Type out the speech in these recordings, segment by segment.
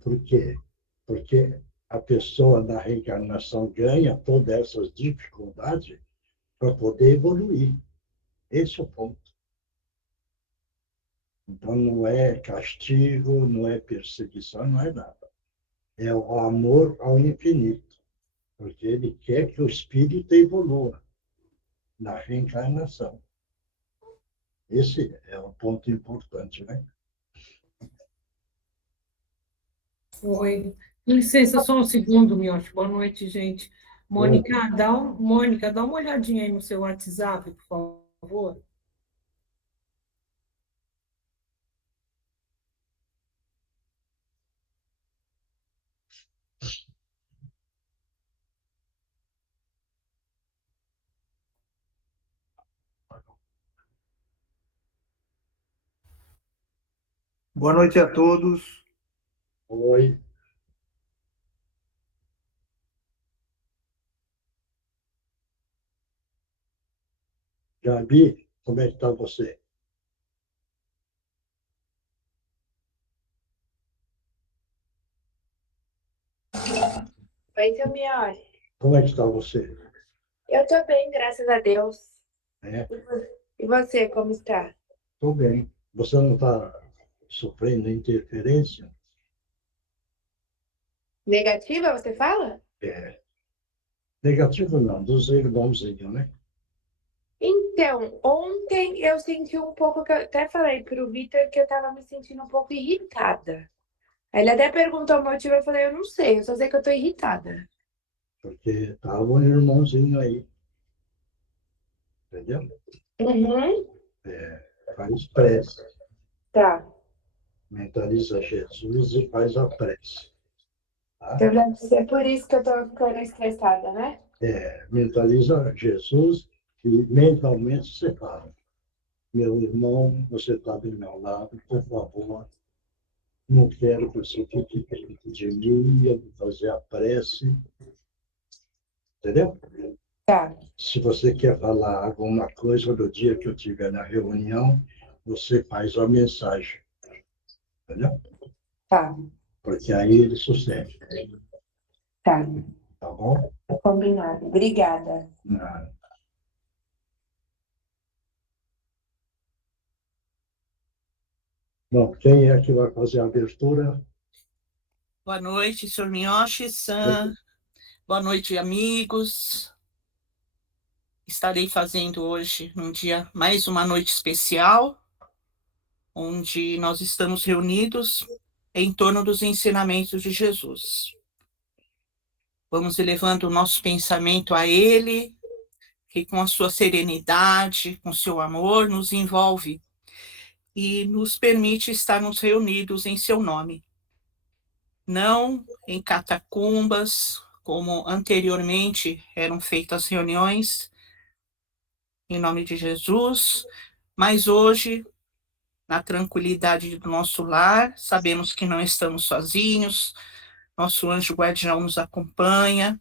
Por quê? Porque a pessoa na reencarnação ganha todas essas dificuldades para poder evoluir. Esse é o ponto. Então, não é castigo, não é perseguição, não é nada. É o amor ao infinito, porque ele quer que o espírito evolua na reencarnação. Esse é um ponto importante, né? Oi. Licença, só um segundo, Miotti. Boa noite, gente. Mônica, dá uma olhadinha aí no seu WhatsApp, por favor. Boa noite a todos. Oi. Gabi, como é que está você? Oi, seu Miori. Como é que está você? Eu tô bem, graças a Deus. É, E você, como está? estou bem. Você não está sofrendo interferência? Negativa, você fala? É. Negativo não, dos irmãozinhos, né? Então, ontem eu senti um pouco, que eu até falei pro Vitor que eu tava me sentindo um pouco irritada. Aí ele até perguntou o motivo, eu falei, eu não sei, eu só sei que eu tô irritada. Porque estava um irmãozinho aí. Entendeu? Uhum. Faz prece. Tá. Mentaliza Jesus e faz a prece. Tá? Então deve ser por isso que eu tô ficando estressada, né? Mentaliza Jesus e mentalmente você fala: meu irmão, você está do meu lado, por favor, não quero que você fique perto de mim, eu vou fazer a prece. Entendeu? Tá. Se você quer falar alguma coisa no dia que eu estiver na reunião, você faz a mensagem. Entendeu? Tá. Porque aí ele sucede. Tá. Tá bom? Combinado. Obrigada. Ah. Bom, quem é que vai fazer a abertura? Boa noite, senhor Miyoshi-san. Boa noite, amigos. Estarei fazendo hoje, num dia, mais uma noite especial, onde nós estamos reunidos em torno dos ensinamentos de Jesus. Vamos elevando o nosso pensamento a Ele, que com a sua serenidade, com seu amor, nos envolve e nos permite estarmos reunidos em seu nome. Não em catacumbas, como anteriormente eram feitas reuniões, em nome de Jesus, mas hoje, na tranquilidade do nosso lar, sabemos que não estamos sozinhos, nosso anjo guardião nos acompanha,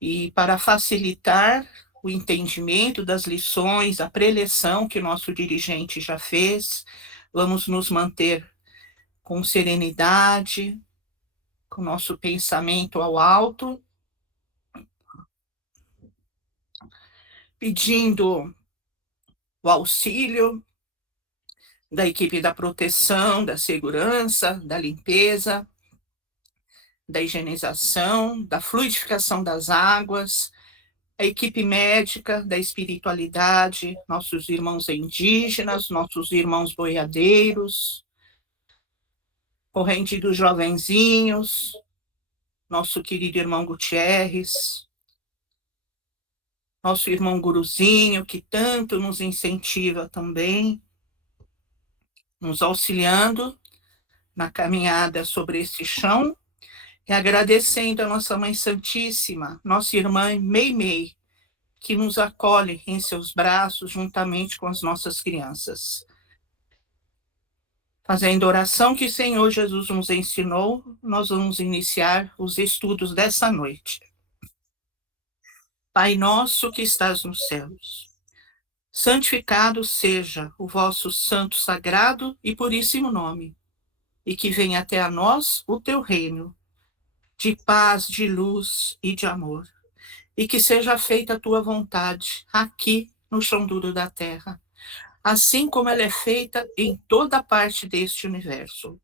e para facilitar o entendimento das lições, a preleção que o nosso dirigente já fez, vamos nos manter com serenidade, com nosso pensamento ao alto, pedindo o auxílio da equipe da proteção, da segurança, da limpeza, da higienização, da fluidificação das águas, a equipe médica, da espiritualidade, nossos irmãos indígenas, nossos irmãos boiadeiros, corrente dos jovenzinhos, nosso querido irmão Gutierrez, nosso irmão Guruzinho, que tanto nos incentiva também, nos auxiliando na caminhada sobre esse chão, e agradecendo a nossa Mãe Santíssima, nossa irmã Meimei, que nos acolhe em seus braços juntamente com as nossas crianças. Fazendo a oração que o Senhor Jesus nos ensinou, nós vamos iniciar os estudos dessa noite. Pai nosso que estás nos céus, santificado seja o vosso santo, sagrado e puríssimo nome, e que venha até a nós o teu reino, de paz, de luz e de amor, e que seja feita a tua vontade, aqui no chão duro da terra, assim como ela é feita em toda parte deste universo.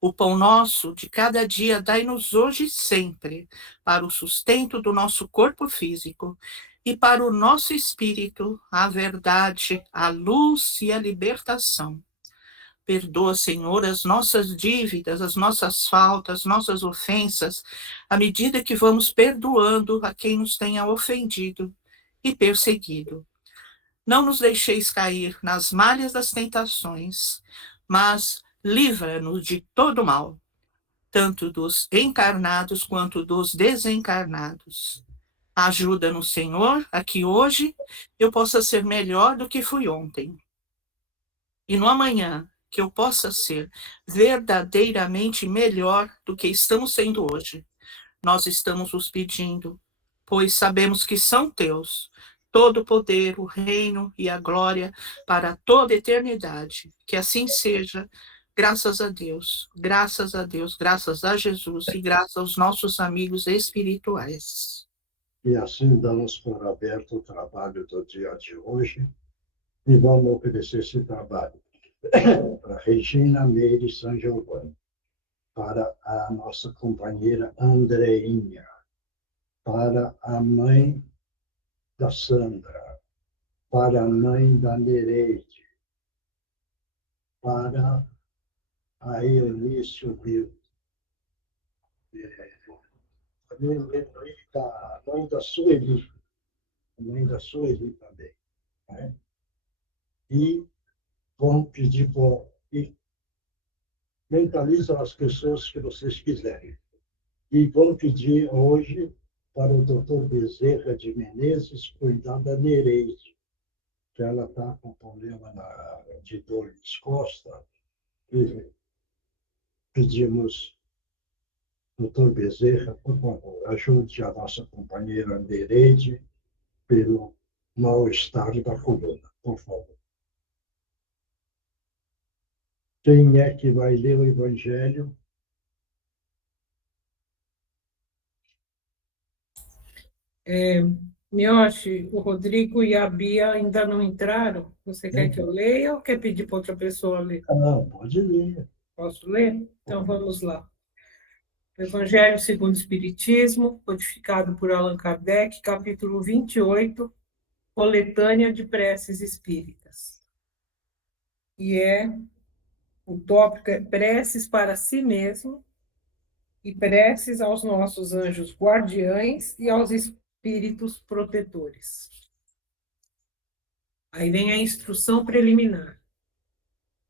O pão nosso de cada dia dai-nos hoje e sempre, para o sustento do nosso corpo físico e para o nosso espírito, a verdade, a luz e a libertação. Perdoa, Senhor, as nossas dívidas, as nossas faltas, nossas ofensas, à medida que vamos perdoando a quem nos tenha ofendido e perseguido. Não nos deixeis cair nas malhas das tentações, mas livra-nos de todo mal, tanto dos encarnados quanto dos desencarnados. Ajuda-nos, Senhor, a que hoje eu possa ser melhor do que fui ontem. E no amanhã, que eu possa ser verdadeiramente melhor do que estamos sendo hoje. Nós estamos os pedindo, pois sabemos que são teus todo o poder, o reino e a glória para toda a eternidade. Que assim seja, graças a Deus, graças a Deus, graças a Jesus e graças aos nossos amigos espirituais. E assim damos por aberto o trabalho do dia de hoje e vamos oferecer esse trabalho para Regina Meire São Giovanni, para a nossa companheira Andreinha, para a mãe da Sandra, para a mãe da Nereide, para a Eunice Will, a mãe da Sueli, também. Né? E vamos pedir e mentalizam as pessoas que vocês quiserem. E vamos pedir hoje para o doutor Bezerra de Menezes cuidar da Nereide, que ela está com problema de dor nas costas. E pedimos, doutor Bezerra, por favor, ajude a nossa companheira Nereide pelo mal-estar da coluna, por favor. Quem é que vai ler o Evangelho? Mioche, o Rodrigo e a Bia ainda não entraram. Você quer que eu leia ou quer pedir para outra pessoa ler? Não, pode ler. Posso ler? Então vamos lá. Evangelho segundo o Espiritismo, codificado por Allan Kardec, capítulo 28, coletânea de preces espíritas. E o tópico é preces para si mesmo e preces aos nossos anjos guardiães e aos espíritos protetores. Aí vem a instrução preliminar.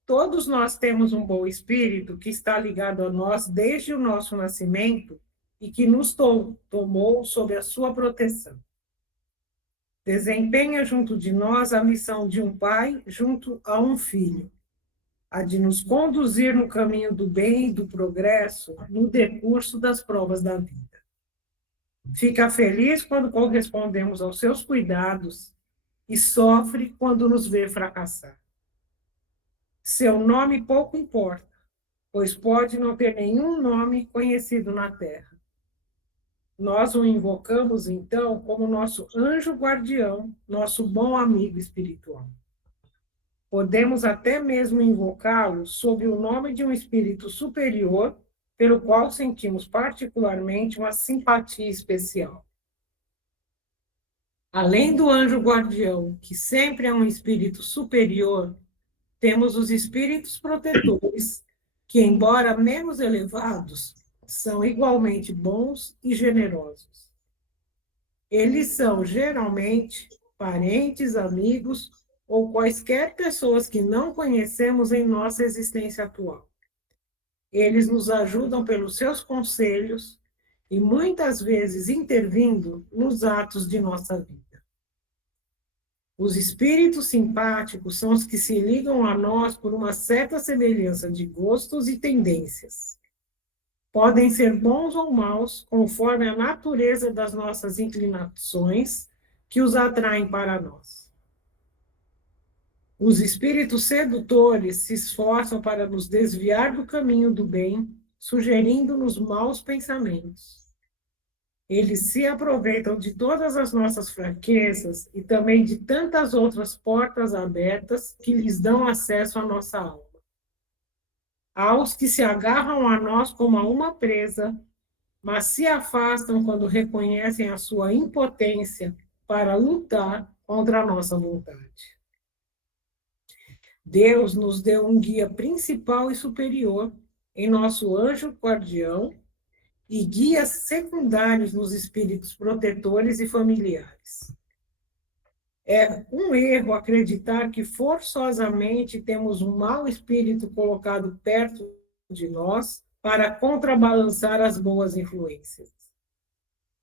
Todos nós temos um bom espírito que está ligado a nós desde o nosso nascimento e que nos tomou sob a sua proteção. Desempenha junto de nós a missão de um pai junto a um filho, a de nos conduzir no caminho do bem e do progresso no decurso das provas da vida. Fica feliz quando correspondemos aos seus cuidados e sofre quando nos vê fracassar. Seu nome pouco importa, pois pode não ter nenhum nome conhecido na terra. Nós o invocamos, então, como nosso anjo guardião, nosso bom amigo espiritual. Podemos até mesmo invocá-lo sob o nome de um espírito superior, pelo qual sentimos particularmente uma simpatia especial. Além do anjo guardião, que sempre é um espírito superior, temos os espíritos protetores, que, embora menos elevados, são igualmente bons e generosos. Eles são, geralmente, parentes, amigos ou quaisquer pessoas que não conhecemos em nossa existência atual. Eles nos ajudam pelos seus conselhos e, muitas vezes, intervindo nos atos de nossa vida. Os espíritos simpáticos são os que se ligam a nós por uma certa semelhança de gostos e tendências. Podem ser bons ou maus, conforme a natureza das nossas inclinações que os atraem para nós. Os espíritos sedutores se esforçam para nos desviar do caminho do bem, sugerindo-nos maus pensamentos. Eles se aproveitam de todas as nossas fraquezas e também de tantas outras portas abertas que lhes dão acesso à nossa alma. Há os que se agarram a nós como a uma presa, mas se afastam quando reconhecem a sua impotência para lutar contra a nossa vontade. Deus nos deu um guia principal e superior em nosso anjo guardião e guias secundários nos espíritos protetores e familiares. É um erro acreditar que forçosamente temos um mau espírito colocado perto de nós para contrabalançar as boas influências.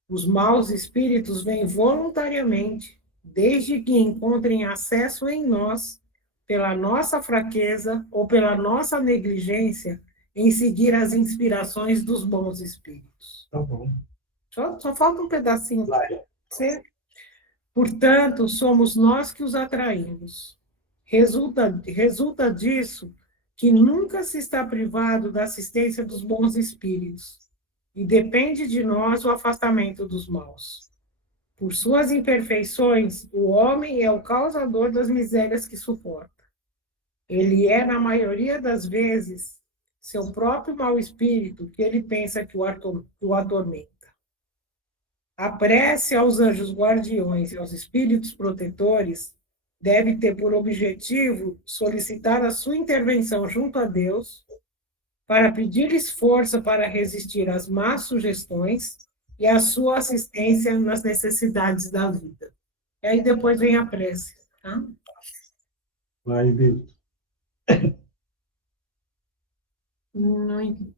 Os maus espíritos vêm voluntariamente, desde que encontrem acesso em nós, pela nossa fraqueza ou pela nossa negligência em seguir as inspirações dos bons espíritos. Tá bom. Só falta um pedacinho. Vai. Portanto, somos nós que os atraímos. Resulta disso que nunca se está privado da assistência dos bons espíritos, e depende de nós o afastamento dos maus. Por suas imperfeições, o homem é o causador das misérias que suporta. Ele é, na maioria das vezes, seu próprio mau espírito que ele pensa que o atormenta. A prece aos anjos guardiões e aos espíritos protetores deve ter por objetivo solicitar a sua intervenção junto a Deus para pedir-lhes força para resistir às más sugestões e a sua assistência nas necessidades da vida. E aí depois vem a prece. Tá? Vai, Vitor. Não,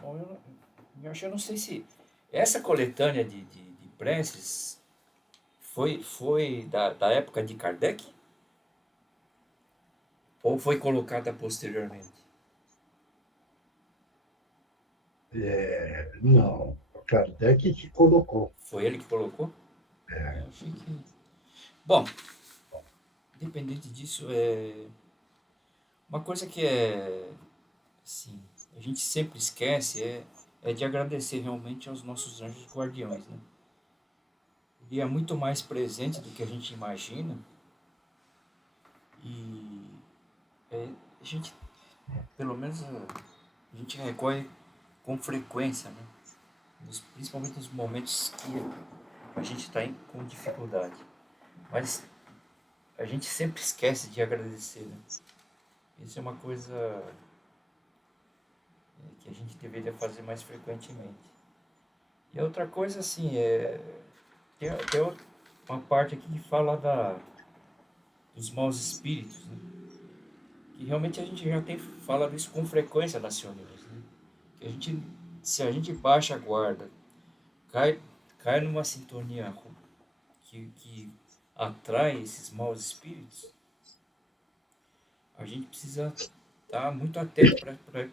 Bom, eu não sei se essa coletânea de preces foi da época de Kardec ou foi colocada posteriormente? Não, o Kardec que colocou. Foi ele que colocou? Eu achei que... Bom, independente disso, uma coisa que assim, a gente sempre esquece é de agradecer realmente aos nossos anjos guardiões, né? Ele é muito mais presente do que a gente imagina e a gente, pelo menos, a gente recorre com frequência, né? Principalmente nos momentos que a gente está com dificuldade. Mas a gente sempre esquece de agradecer, né? Isso é uma coisa que a gente deveria fazer mais frequentemente. E a outra coisa, assim, tem uma parte aqui que fala dos maus espíritos, né? Que realmente a gente já tem falado isso com frequência nas reuniões, né? Que se a gente baixa a guarda, cai numa sintonia que atrai esses maus espíritos, a gente precisa estar muito atento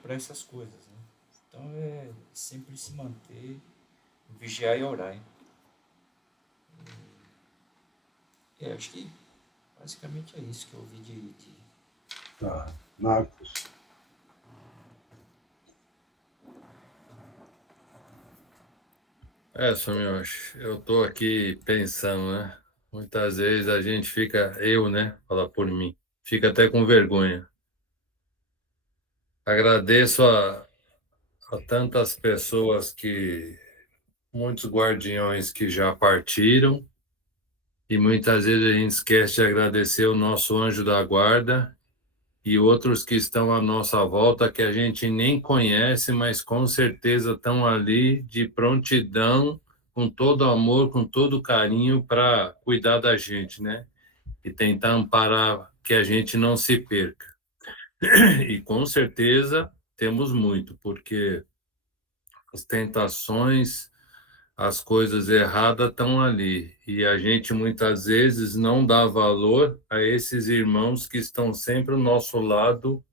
para essas coisas, né? Então é sempre se manter, vigiar e orar, hein? Acho que basicamente é isso que eu ouvi de... Tá, Marcos. Senhor, eu estou aqui pensando, né? Muitas vezes a gente fica, né? Falar por mim, fica até com vergonha. Agradeço a tantas pessoas muitos guardiões que já partiram, e muitas vezes a gente esquece de agradecer o nosso anjo da guarda e outros que estão à nossa volta que a gente nem conhece, mas com certeza estão ali de prontidão, com todo amor, com todo carinho para cuidar da gente, né? E tentar amparar que a gente não se perca. E com certeza temos muito, porque as tentações, as coisas erradas estão ali. E a gente muitas vezes não dá valor a esses irmãos que estão sempre ao nosso lado,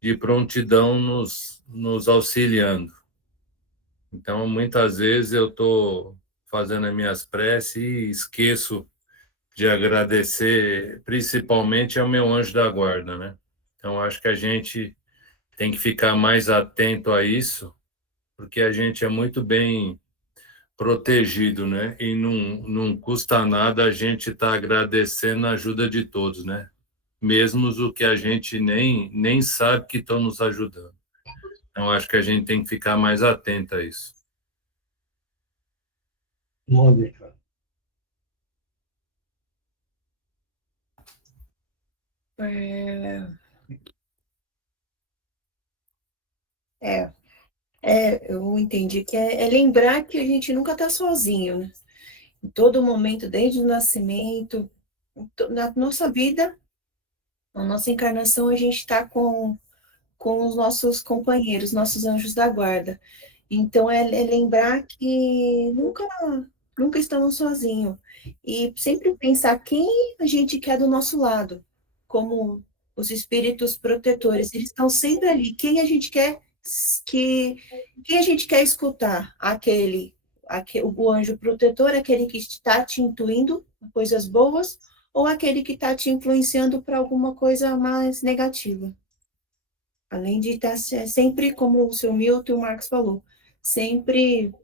de prontidão nos auxiliando. Então, muitas vezes eu estou fazendo as minhas preces e esqueço de agradecer, principalmente ao meu anjo da guarda, né? Então, acho que a gente tem que ficar mais atento a isso, porque a gente é muito bem protegido, né? E não custa nada a gente estar agradecendo a ajuda de todos, né? Mesmo o que a gente nem sabe que estão nos ajudando. Então, acho que a gente tem que ficar mais atento a isso. Mônica, É, eu entendi que é lembrar que a gente nunca está sozinho, né? Em todo momento, desde o nascimento, na nossa vida, na nossa encarnação, a gente está com os nossos companheiros, nossos anjos da guarda. Então, é lembrar que nunca estamos sozinhos. E sempre pensar quem a gente quer do nosso lado, como os espíritos protetores. Eles estão sempre ali. Que, quem a gente quer escutar? O anjo protetor, aquele que está te intuindo coisas boas, ou aquele que está te influenciando para alguma coisa mais negativa? Além de estar sempre, como o seu Milton e o Marcos falou, sempre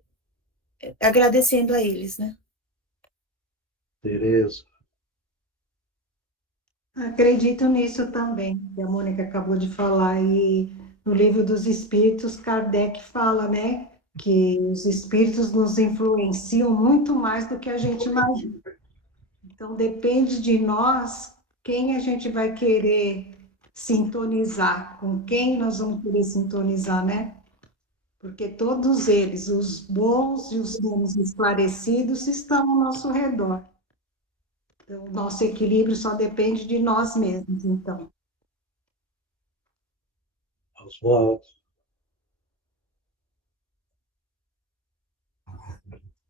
agradecendo a eles, né? Tereza, Acredito nisso também, que a Mônica acabou de falar. E no Livro dos Espíritos, Kardec fala, né, que os espíritos nos influenciam muito mais do que a gente imagina. Então, depende de nós quem a gente vai querer sintonizar, com quem nós vamos querer sintonizar, né? Porque todos eles, os bons e os menos esclarecidos, estão ao nosso redor. Então, o nosso equilíbrio só depende de nós mesmos, então. Oswaldo,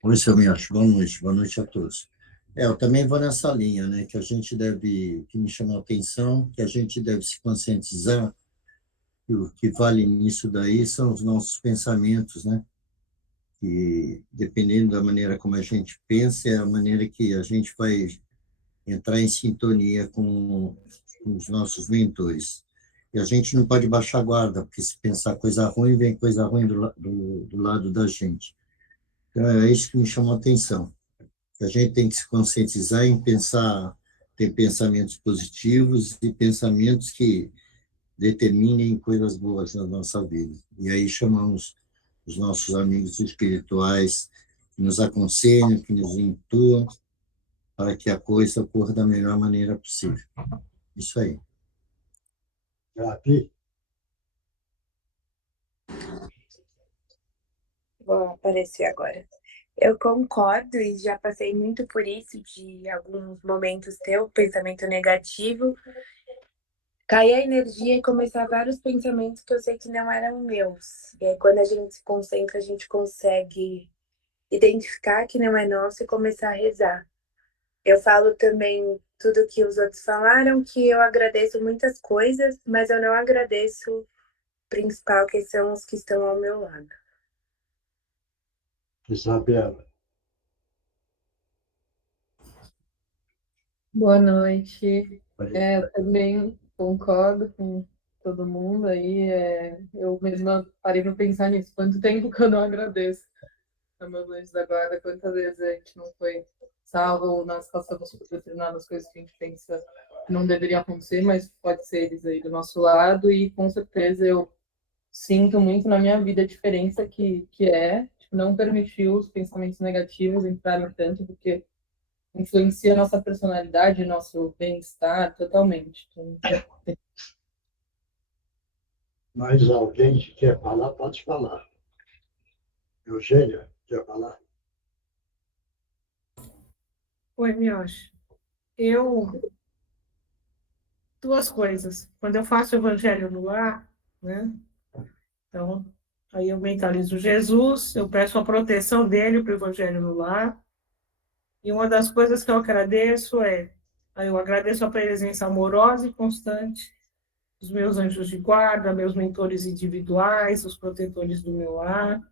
Oi, seu Miacho, boa noite a todos. Eu também vou nessa linha, né, que a gente deve, que me chamou a atenção, que a gente deve se conscientizar, que o que vale nisso daí são os nossos pensamentos, né, que dependendo da maneira como a gente pensa, é a maneira que a gente vai entrar em sintonia com os nossos mentores. E a gente não pode baixar a guarda, porque se pensar coisa ruim, vem coisa ruim do lado da gente. Então, é isso que me chamou a atenção. A gente tem que se conscientizar em pensar, ter pensamentos positivos e pensamentos que determinem coisas boas na nossa vida. E aí chamamos os nossos amigos espirituais que nos aconselham, que nos intuam, para que a coisa ocorra da melhor maneira possível. Isso aí. Gabi, Vou aparecer agora. Eu concordo e já passei muito por isso, de alguns momentos ter o pensamento negativo, cair a energia e começar vários pensamentos que eu sei que não eram meus. E aí, quando a gente se concentra, a gente consegue identificar que não é nosso e começar a rezar. Eu falo também tudo que os outros falaram, que eu agradeço muitas coisas, mas eu não agradeço o principal, que são os que estão ao meu lado. Isabela, Boa noite. Eu também concordo com todo mundo aí. Eu mesma parei para pensar nisso. Quanto tempo que eu não agradeço a meus anjos da guarda, quantas vezes a gente não foi salvo ou nós passamos por determinadas coisas que a gente pensa que não deveriam acontecer, mas pode ser eles aí do nosso lado. E com certeza eu sinto muito na minha vida a diferença que é tipo, não permitir os pensamentos negativos entrarem tanto, porque influencia a nossa personalidade, nosso bem-estar totalmente. Então, mais alguém que quer falar, pode falar. Eugênia, quer falar? Oi, Miocha. Duas coisas. Quando eu faço o Evangelho no lar, né? Então, aí eu mentalizo Jesus, eu peço a proteção dele para o Evangelho no lar. E uma das coisas que eu agradeço aí eu agradeço a presença amorosa e constante dos meus anjos de guarda, meus mentores individuais, os protetores do meu lar.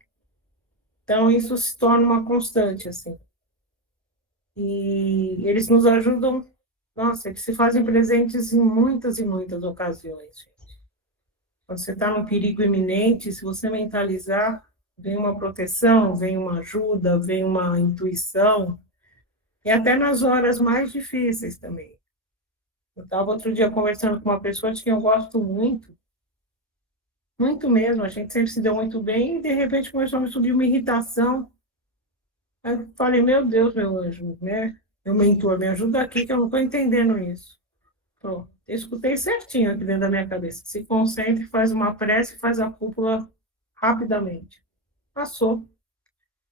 Então, isso se torna uma constante, assim. E eles nos ajudam, nossa, eles se fazem presentes em muitas e muitas ocasiões, gente. Quando você está num perigo iminente, se você mentalizar, vem uma proteção, vem uma ajuda, vem uma intuição, e até nas horas mais difíceis também. Eu estava outro dia conversando com uma pessoa de quem eu gosto muito, muito mesmo, a gente sempre se deu muito bem, e de repente começou a me subir uma irritação. Aí eu falei, meu Deus, meu anjo, né? Meu mentor, me ajuda aqui, que eu não estou entendendo isso. Pronto, eu escutei certinho aqui dentro da minha cabeça. Se concentre, faz uma prece, faz a cúpula rapidamente. Passou.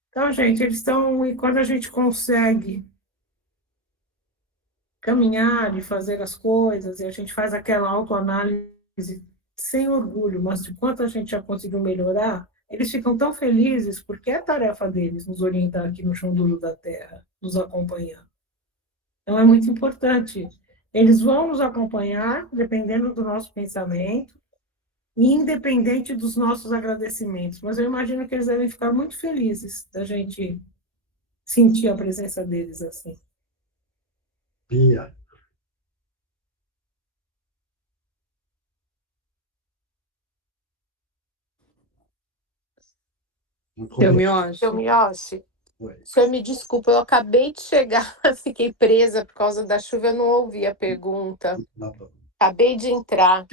Então, gente, eles estão... E quando a gente consegue caminhar e fazer as coisas, e a gente faz aquela autoanálise sem orgulho, mas de quanto a gente já conseguiu melhorar, eles ficam tão felizes porque é tarefa deles nos orientar aqui no chão duro da terra, nos acompanhar. Então, é muito importante. Eles vão nos acompanhar, dependendo do nosso pensamento, e independente dos nossos agradecimentos. Mas eu imagino que eles devem ficar muito felizes da gente sentir a presença deles assim. Pia. Seu Mioshi, o senhor me desculpa, eu acabei de chegar, fiquei presa por causa da chuva, eu não ouvi a pergunta. Acabei de entrar.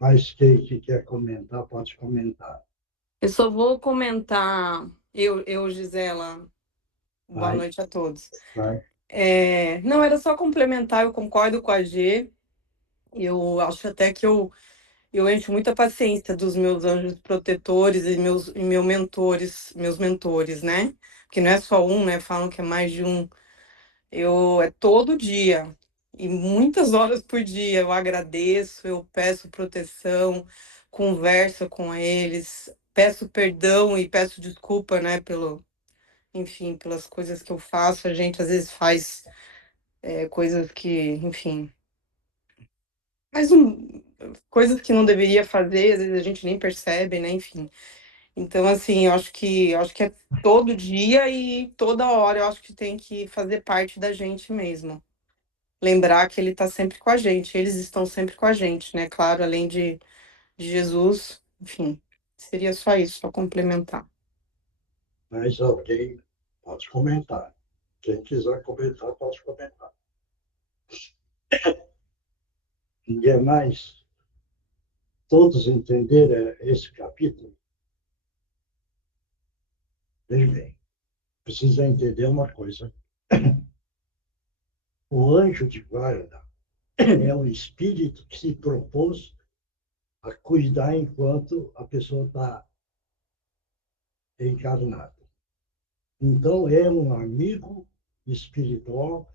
Mas quem quer comentar, pode comentar. Eu só vou comentar, Gisela, boa Vai. noite a todos. Vai. Não, era só complementar, eu concordo com a G, eu acho até que eu encho muita paciência dos meus anjos protetores e meus mentores, né? Porque não é só um, né? Falam que é mais de um. É todo dia, e muitas horas por dia, eu agradeço, eu peço proteção, converso com eles, peço perdão e peço desculpa, né, enfim, pelas coisas que eu faço. A gente às vezes faz coisas que, enfim, coisas que não deveria fazer, às vezes a gente nem percebe, né, enfim. Então, assim, eu acho que é todo dia e toda hora, eu acho que tem que fazer parte da gente mesmo. Lembrar que ele está sempre com a gente, eles estão sempre com a gente, né? Claro, além de Jesus, enfim, seria só isso, só complementar. Mas alguém pode comentar. Quem quiser comentar, pode comentar. Ninguém mais? Todos entenderam esse capítulo? Veja bem, precisa entender uma coisa. O anjo de guarda é um espírito que se propôs a cuidar enquanto a pessoa está encarnada. Então, é um amigo espiritual,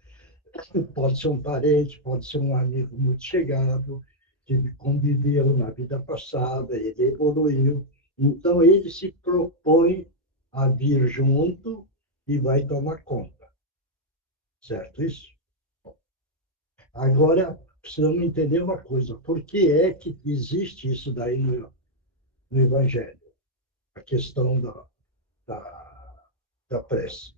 pode ser um parente, pode ser um amigo muito chegado, que conviveu na vida passada, ele evoluiu. Então, ele se propõe a vir junto e vai tomar conta. Certo isso? Agora, precisamos entender uma coisa. Por que é que existe isso daí no Evangelho? A questão da prece.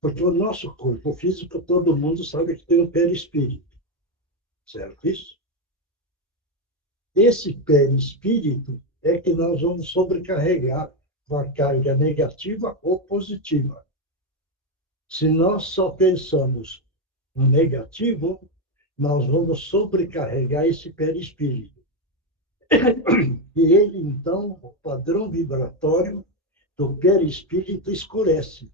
Porque o nosso corpo físico, todo mundo sabe que tem um perispírito. Certo isso? Esse perispírito é que nós vamos sobrecarregar com a carga negativa ou positiva. Se nós só pensamos no negativo, nós vamos sobrecarregar esse perispírito. E ele, então, o padrão vibratório do perispírito escurece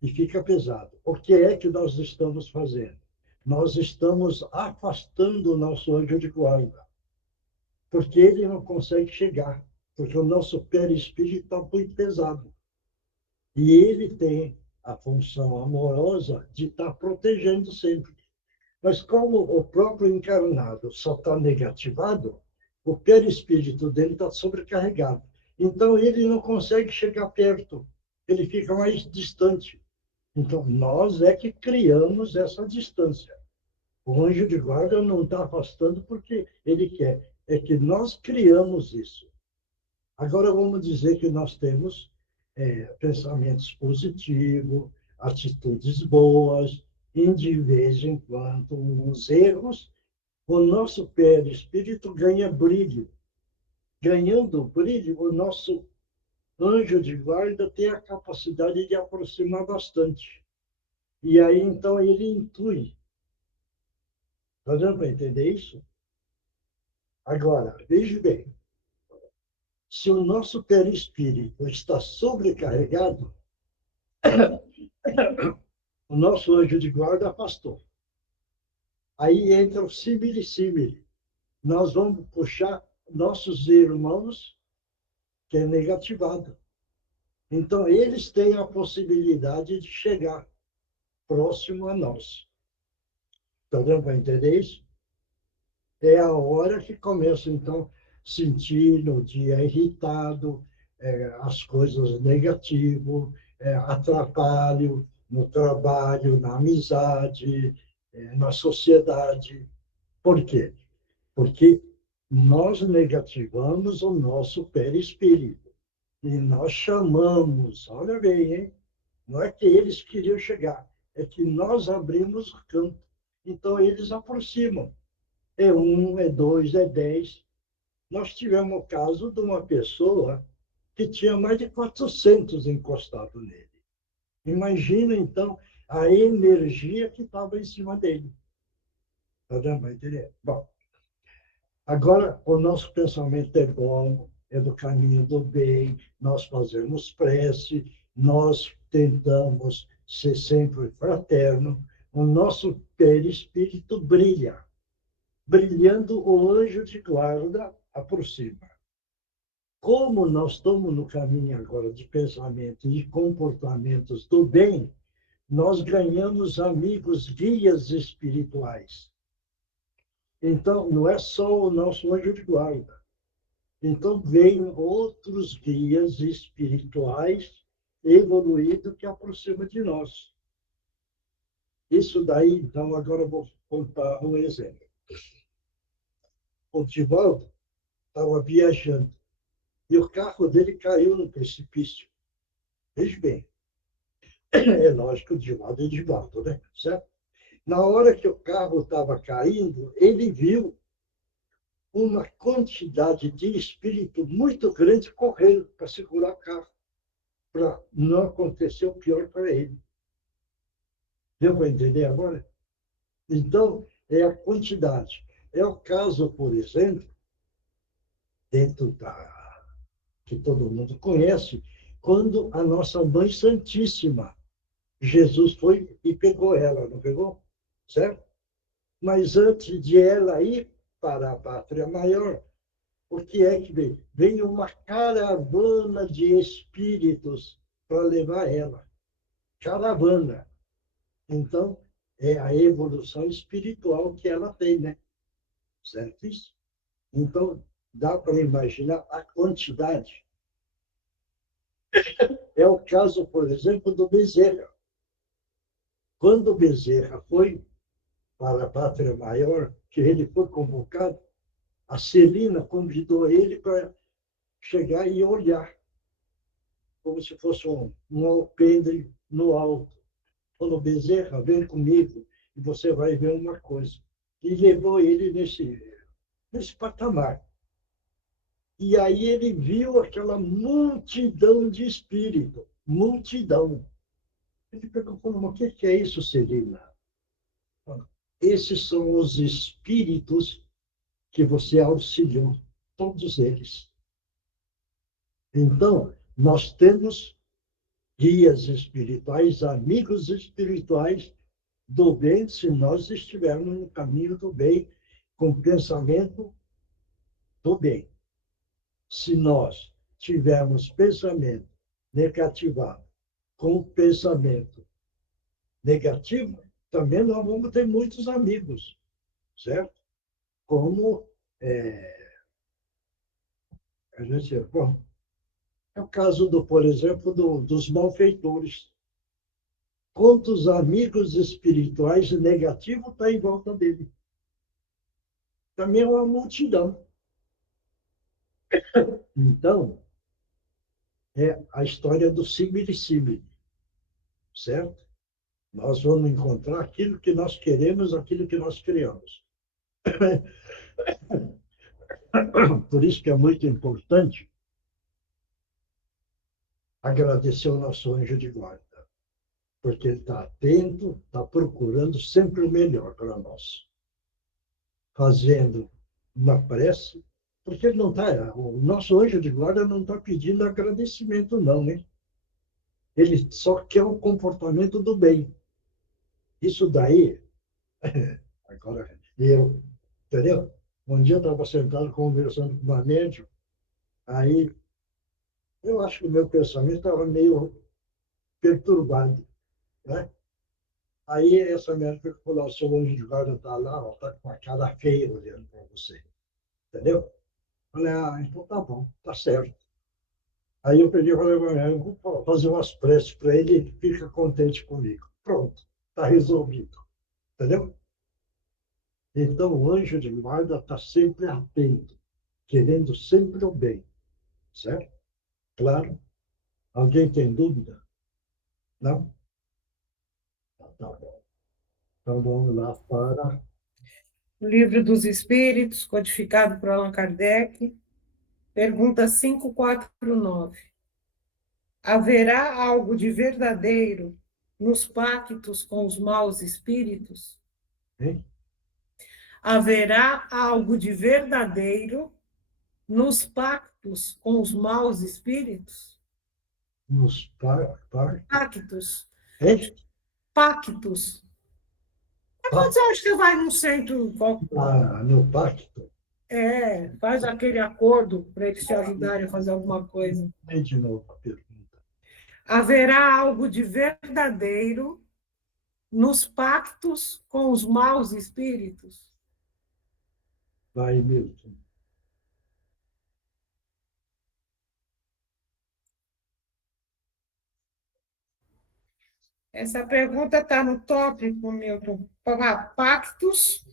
e fica pesado. O que é que nós estamos fazendo? Nós estamos afastando o nosso anjo de guarda, porque ele não consegue chegar, porque o nosso perispírito está muito pesado. E ele tem a função amorosa de estar protegendo sempre. Mas como o próprio encarnado só está negativado, o perispírito dele está sobrecarregado. Então, ele não consegue chegar perto, ele fica mais distante. Então, nós é que criamos essa distância. O anjo de guarda não está afastando porque ele quer. É que nós criamos isso. Agora, vamos dizer que nós temos pensamentos positivos, atitudes boas, e de vez em quando, uns erros, o nosso perispírito ganha brilho. Ganhando brilho, o nosso anjo de guarda tem a capacidade de aproximar bastante. E aí, então, ele intui. Está dando para entender isso? Agora, veja bem. Se o nosso perispírito está sobrecarregado, o nosso anjo de guarda afastou. Aí entra o simile-simile. Nós vamos puxar nossos irmãos, que é negativado. Então, eles têm a possibilidade de chegar próximo a nós. Está dando para entender isso? É a hora que começa, então, sentir no dia irritado, as coisas negativas, atrapalho no trabalho, na amizade, na sociedade. Por quê? Porque nós negativamos o nosso perispírito. E nós chamamos, olha bem, hein? Não é que eles queriam chegar, é que nós abrimos o campo. Então, eles aproximam. É 1, é 2, é 10. Nós tivemos o caso de uma pessoa que tinha mais de 400 encostados nele. Imagina, então, a energia que estava em cima dele. Está dando para entender? Bom, agora o nosso pensamento é bom, é do caminho do bem, nós fazemos prece, nós tentamos ser sempre fraterno, o nosso perispírito brilha. Brilhando, o anjo de guarda aproxima. Como nós estamos no caminho agora de pensamento e comportamentos do bem, nós ganhamos amigos, guias espirituais. Então, não é só o nosso anjo de guarda. Então, vêm outros guias espirituais evoluídos que aproximam de nós. Isso daí, então, agora eu vou contar um exemplo. O Divaldo estava viajando e o carro dele caiu no precipício. Veja bem, é lógico que o Divaldo é Divaldo, né? Certo? Na hora que o carro estava caindo, ele viu uma quantidade de espírito muito grande correndo para segurar o carro, para não acontecer o pior para ele. Deu para entender agora? Então, é a quantidade. É o caso, por exemplo, dentro que todo mundo conhece, quando a nossa Mãe Santíssima, Jesus foi e pegou ela, não pegou? Certo? Mas antes de ela ir para a Pátria Maior, o que é que veio? Veio uma caravana de espíritos para levar ela. Caravana. Então, é a evolução espiritual que ela tem, né? Certo isso? Então, dá para imaginar a quantidade. É o caso, por exemplo, do Bezerra. Quando o Bezerra foi para a Pátria Maior, que ele foi convocado, a Celina convidou ele para chegar e olhar, como se fosse um alpendre no alto. Falou, Bezerra, vem comigo e você vai ver uma coisa. E levou ele nesse patamar. E aí ele viu aquela multidão de espírito, multidão. Ele perguntou, mas o que é isso, Celina? Esses são os espíritos que você auxiliou, todos eles. Então, nós temos guias espirituais, amigos espirituais do bem, se nós estivermos no caminho do bem, com pensamento do bem. Se nós tivermos pensamento negativado, com pensamento negativo, também nós vamos ter muitos amigos, certo? Como a gente, bom, é o caso, por exemplo, dos malfeitores. Quantos amigos espirituais negativos estão em volta dele? Também é uma multidão. Então, é a história do símile-símile, certo? Nós vamos encontrar aquilo que nós queremos, aquilo que nós criamos. Por isso que é muito importante agradecer ao nosso anjo de guarda, porque ele está atento, está procurando sempre o melhor para nós, fazendo uma prece, porque ele não está, o nosso anjo de guarda não está pedindo agradecimento, não, hein? Ele só quer o comportamento do bem. Isso daí, agora, entendeu? Um dia eu estava sentado conversando com uma médium, aí eu acho que o meu pensamento estava meio perturbado, né? Aí essa médica falou, o seu anjo de guarda está lá, está com a cara feia olhando para você, entendeu? Falei, então tá bom, tá certo. Aí eu peguei e falei, eu vou fazer umas preces para ele, ele fica contente comigo. Pronto, está resolvido, entendeu? Então o anjo de guarda está sempre atento, querendo sempre o bem, certo? Claro. Alguém tem dúvida? Não? Tá bom. Então vamos lá para O Livro dos Espíritos, codificado por Allan Kardec, pergunta 549. Haverá algo de verdadeiro nos pactos com os maus espíritos? Hein? Haverá algo de verdadeiro nos pactos com os maus espíritos? nos Pactos. Hein? Pactos. Quando você acha que você vai num centro, no pacto? faz aquele acordo para eles te ajudarem a fazer alguma coisa. Vem de novo a pergunta. Haverá algo de verdadeiro nos pactos com os maus espíritos? Vai, Milton. Essa pergunta está no tópico, Milton. Pactos,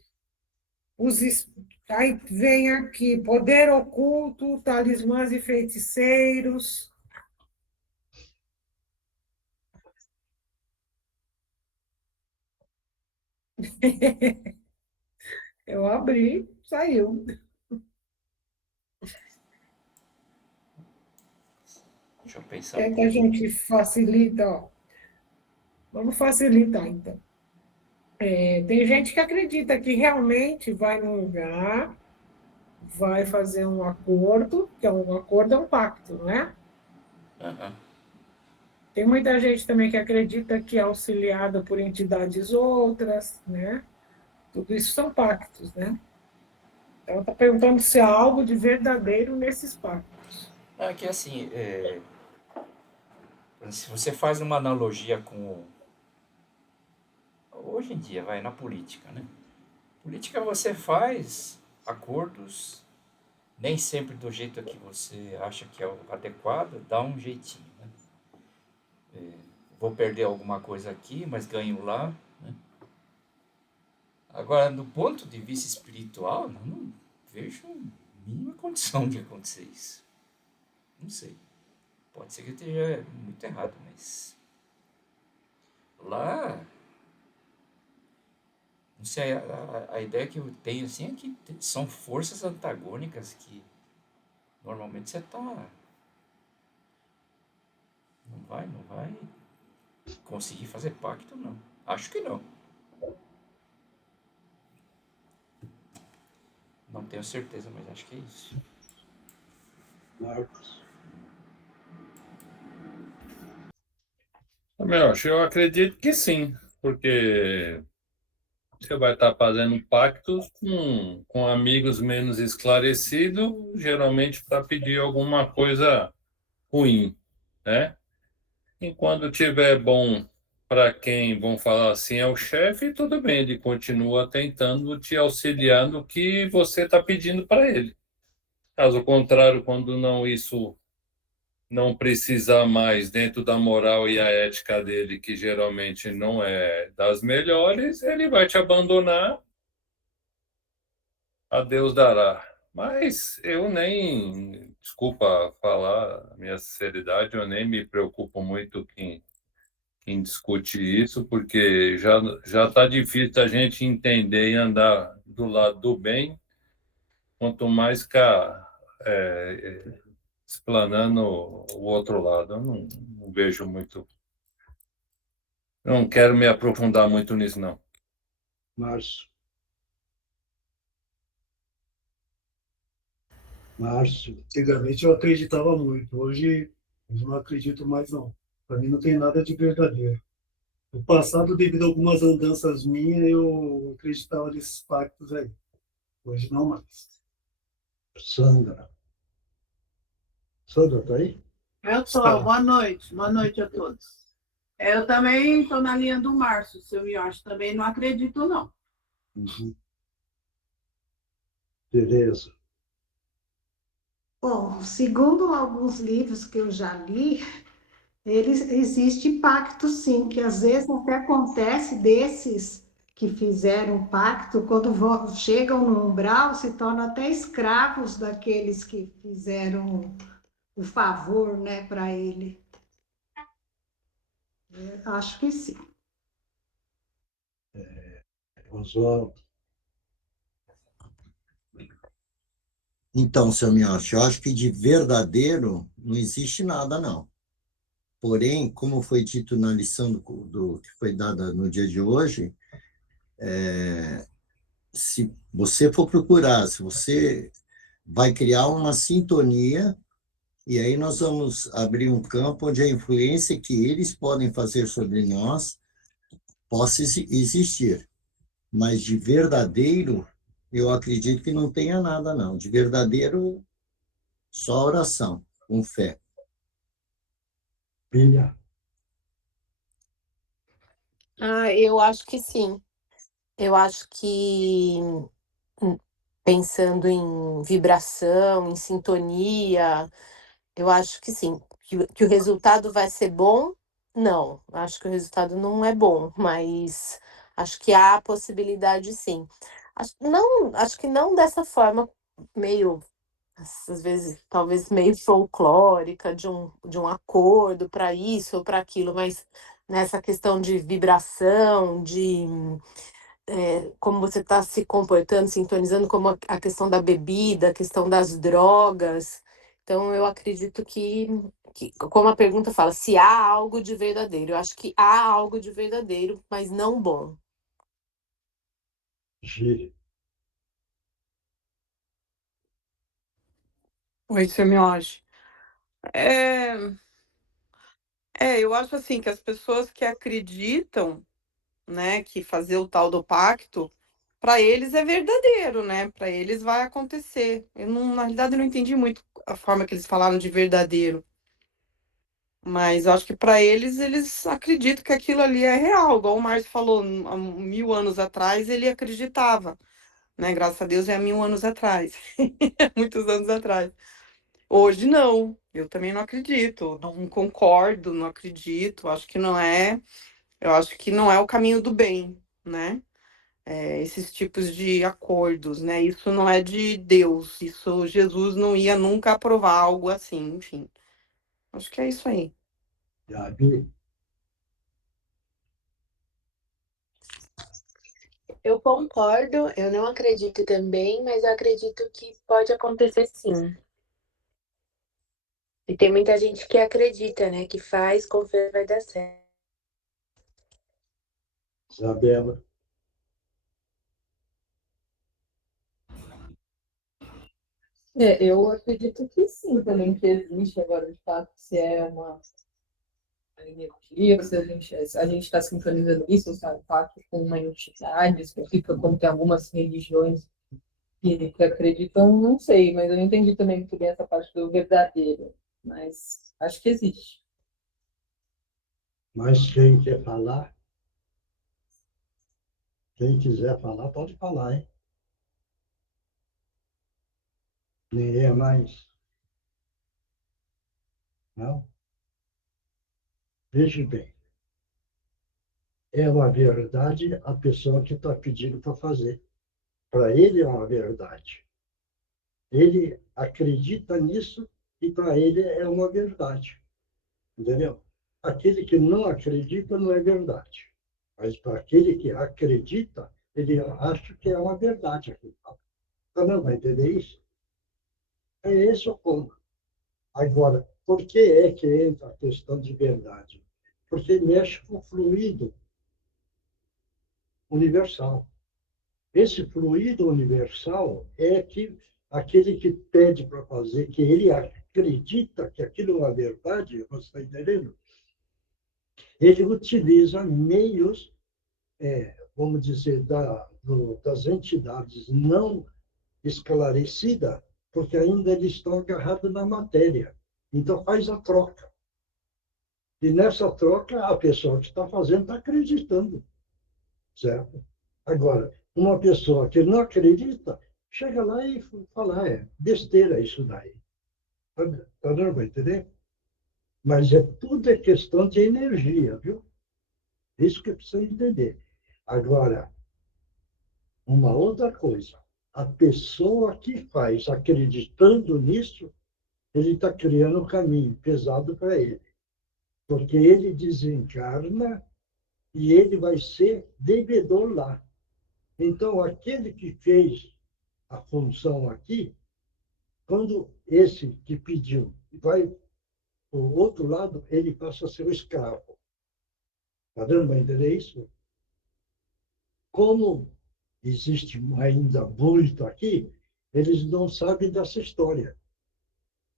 aí vem aqui, poder oculto, talismãs e feiticeiros. Eu abri, saiu. Deixa eu pensar. Quer que a gente facilita? Ó. Vamos facilitar, então. Tem gente que acredita que realmente vai num lugar, vai fazer um acordo, que um acordo é um pacto, não é? Uhum. Tem muita gente também que acredita que é auxiliada por entidades outras, né? Tudo isso são pactos, né? Ela está perguntando se há algo de verdadeiro nesses pactos. É que assim, se você faz uma analogia com hoje em dia, vai na política, né? Política você faz acordos, nem sempre do jeito que você acha que é o adequado, dá um jeitinho, né? Vou perder alguma coisa aqui, mas ganho lá, né? Agora, do ponto de vista espiritual, não vejo mínima condição de acontecer isso. Não sei. Pode ser que eu esteja muito errado, mas lá, não sei, a ideia que eu tenho assim é que são forças antagônicas que normalmente você tá não vai conseguir fazer pacto, não. Acho que não. Não tenho certeza, mas acho que é isso. Marcos. Eu acredito que sim, porque você vai estar fazendo pactos com amigos menos esclarecidos, geralmente para pedir alguma coisa ruim, né? E quando tiver bom para quem, vão falar assim, é o chefe, tudo bem, ele continua tentando te auxiliar no que você está pedindo para ele. Caso contrário, quando isso não precisar mais dentro da moral e a ética dele, que geralmente não é das melhores, ele vai te abandonar, a Deus dará. Mas eu nem, desculpa falar a minha sinceridade, eu nem me preocupo muito quem discute isso, porque já está difícil a gente entender e andar do lado do bem, quanto mais ficar explanando o outro lado. Eu não vejo muito. Eu não quero me aprofundar muito nisso, não. Márcio, Antigamente eu acreditava muito, hoje eu não acredito mais não. Para mim não tem nada de verdadeiro. No passado, devido a algumas andanças minhas, eu acreditava nesses pactos aí. Hoje não mais. Sandra. Sandra, tá aí? Eu estou. Boa noite a todos. Eu também estou na linha do Márcio, seu Miotti, também não acredito, não. Uhum. Tereza. Bom, segundo alguns livros que eu já li, existe pacto sim, que às vezes até acontece desses que fizeram pacto, quando chegam no umbral, se tornam até escravos daqueles que fizeram o favor, né, para ele. Acho que sim. Oswaldo. Então, seu Miotti, eu acho que de verdadeiro não existe nada, não. Porém, como foi dito na lição que foi dada no dia de hoje, se você for procurar, se você vai criar uma sintonia, e aí nós vamos abrir um campo onde a influência que eles podem fazer sobre nós possa existir. Mas de verdadeiro, eu acredito que não tenha nada, não. De verdadeiro, só oração, com fé. Filha. Eu acho que sim. Eu acho que, pensando em vibração, em sintonia, eu acho que sim. Que o resultado vai ser bom? Não, acho que o resultado não é bom, mas acho que há a possibilidade sim. Acho que não dessa forma meio, às vezes, talvez meio folclórica, de um acordo para isso ou para aquilo, mas nessa questão de vibração, de como você está se comportando, sintonizando, como a questão da bebida, a questão das drogas. Então, eu acredito que, como a pergunta fala, se há algo de verdadeiro. Eu acho que há algo de verdadeiro, mas não bom. Gire. Oi, seu Miotti. É, eu acho assim que as pessoas que acreditam, né, que fazer o tal do pacto, para eles é verdadeiro, né? Para eles vai acontecer. Eu não, na realidade, eu não entendi muito a forma que eles falaram de verdadeiro, mas eu acho que para eles acreditam que aquilo ali é real, igual o Márcio falou, há 1000 anos atrás ele acreditava, né? Graças a Deus é há 1000 anos atrás, muitos anos atrás. Hoje não, eu também não acredito, não concordo, não acredito, acho que não é, eu acho que não é o caminho do bem, né? Esses tipos de acordos, né? Isso não é de Deus, isso Jesus não ia nunca aprovar algo assim, enfim. Acho que é isso aí. Gabi. Eu concordo, eu não acredito também, mas eu acredito que pode acontecer sim. E tem muita gente que acredita, né? Que faz, confia, vai dar certo. Isabela. Eu acredito que sim, também que existe agora, de fato, se é uma energia, se a gente está sincronizando isso, sabe, pacto com uma entidade específica, como tem algumas religiões que acreditam, não sei, mas eu não entendi também muito bem essa parte do verdadeiro, mas acho que existe. Mas quem quer falar? Quem quiser falar, pode falar, hein? Ninguém é mais. Não? Veja bem. É uma verdade a pessoa que está pedindo para fazer. Para ele é uma verdade. ele acredita nisso e para ele é uma verdade. Entendeu? Aquele que não acredita não é verdade. Mas para aquele que acredita, ele acha que é uma verdade aquilo. Não vai entender isso? É esse o ponto. Agora, por que é que entra a questão de verdade? Porque mexe com o fluido universal. Esse fluido universal é que aquele que pede para fazer, que ele acredita que aquilo é uma verdade, você está entendendo? Ele utiliza meios, vamos dizer, das entidades não esclarecidas, porque ainda eles estão agarrados na matéria. Então, faz a troca. E nessa troca, a pessoa que está fazendo está acreditando. Certo? Agora, uma pessoa que não acredita, chega lá e fala, é besteira isso daí. Tá dando para entender? Mas tudo é questão de energia, viu? Isso que precisa entender. Agora, uma outra coisa, a pessoa que faz acreditando nisso, ele está criando um caminho pesado para ele. Porque ele desencarna e ele vai ser devedor lá. Então, aquele que fez a função aqui, quando esse que pediu vai para o outro lado, ele passa a ser o escravo. Está dando para entender isso? Como existe ainda muito aqui, eles não sabem dessa história.